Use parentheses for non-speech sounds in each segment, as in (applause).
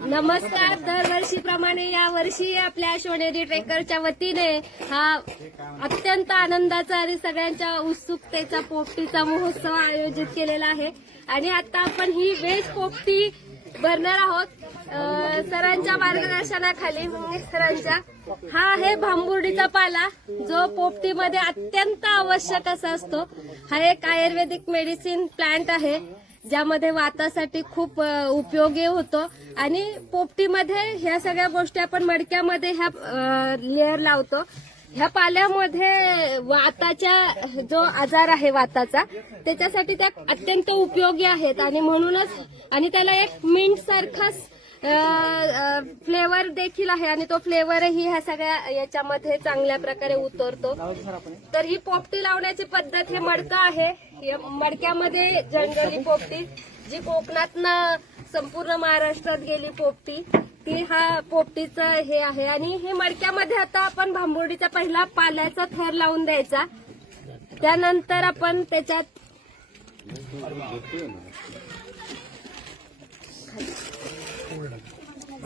नमस्कार दरवर्षीप्रमाणे या वर्षी आपल्या शिवनेरी ट्रेकरच्या वतीने हा अत्यंत आनंदाचा आणि सगळ्यांच्या उत्सुकतेचा पोपटीचा महोत्सव आयोजित केलेला आहे. आणि आता आपण ही वेज पोपटी भरणार आहोत सरांच्या मार्गदर्शनाखाली सरांच्या. हा आहे भांबुर्डीचा पाला जो पोपटीमध्ये अत्यंत आवश्यक असा असतो. हा एक आयुर्वेदिक मेडिसिन प्लांट आहे. ज्यामध्ये वातासाठी खूप उपयोगी होतो. आणि पोपटीमध्ये ह्या सगळ्या गोष्टी आपण मडक्यामध्ये ह्या लेअर लावतो. ह्या पाल्यामध्ये वाताच्या जो आजार आहे वाताचा त्याच्यासाठी त्या अत्यंत उपयोगी आहेत. आणि म्हणूनच आणि त्याला एक मिंट सारखाच फ्लेवर देखील आहे आणि तो फ्लेवरही ह्या सगळ्या याच्यामध्ये चांगल्या प्रकारे उतरतो. तर ही पोपटी लावण्याची पद्धत हे मडकं आहे. मडक्यामध्ये जनरली पोपटी जी कोकणातनं संपूर्ण महाराष्ट्रात गेली पोपटी ती हा पोपटीचं हे आहे. आणि हे मडक्यामध्ये आता आपण भांबोर्डीचा पहिला पाल्याचा थर लावून द्यायचा. त्यानंतर आपण त्याच्यात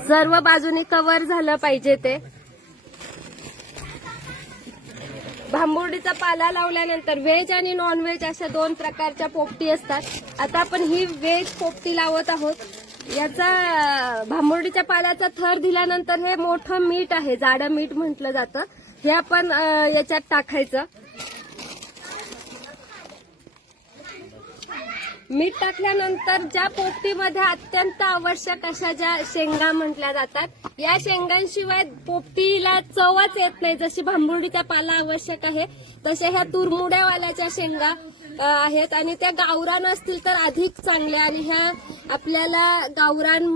सर्व बाजूनी कव्हर झालं पाहिजे ते. भांबुर्डीचा पाला लावल्यानंतर व्हेज आणि नॉन व्हेज अशा दोन प्रकारच्या पोपटी असतात. आता आपण ही व्हेज पोपटी लावत आहोत. याचा भांबुर्डीच्या पाल्याचा थर दिल्यानंतर हे मोठं मीठ आहे. जाडं मीठ म्हटलं जातं. हे आपण याच्यात टाकायचं. मीठ टाकल्यानंतर ज्या पोपटीमध्ये अत्यंत आवश्यक अशा ज्या शेंगा म्हटल्या जातात या शेंगांशिवाय पोपटीला चवच येत नाही. जशी भांबुर्डीचा पाला आवश्यक आहे तशा ह्या तुरमुड्यावाल्याच्या शेंगा आहेत. आणि त्या गावरान असतील तर अधिक चांगल्या आणि ह्या आपल्याला गावरान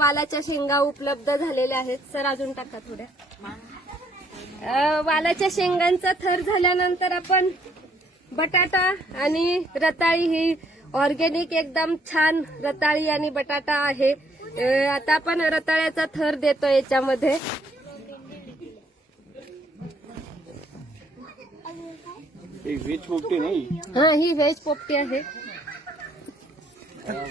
वालाच्या शेंगा उपलब्ध झालेल्या आहेत. सर अजून टाका थोड्या. वालाच्या शेंगांचा थर झाल्यानंतर आपण बटाटा आणि रताळी ही ऑर्गेनिक एकदम छान रताळी आणि बटाटा आहे. आता आपण रताळ्याचा थर देतो याच्यामध्ये. वेज पोपटी नाही? हा ही व्हेज पोपटी आहे.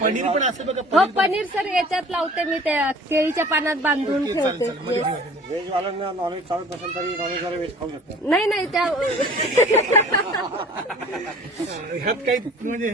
पनीर पण असं बघा हो पनीर सर याच्यात लावते मी त्या केळीच्या पानात बांधून ठेवते. व्हेज वाल्यांना नॉनव्हेज चालत नसेल तरी नॉनव्हेज वाले व्हेज खाऊ शकतात. नाही नाही त्या (laughs) ह्यात काही म्हणजे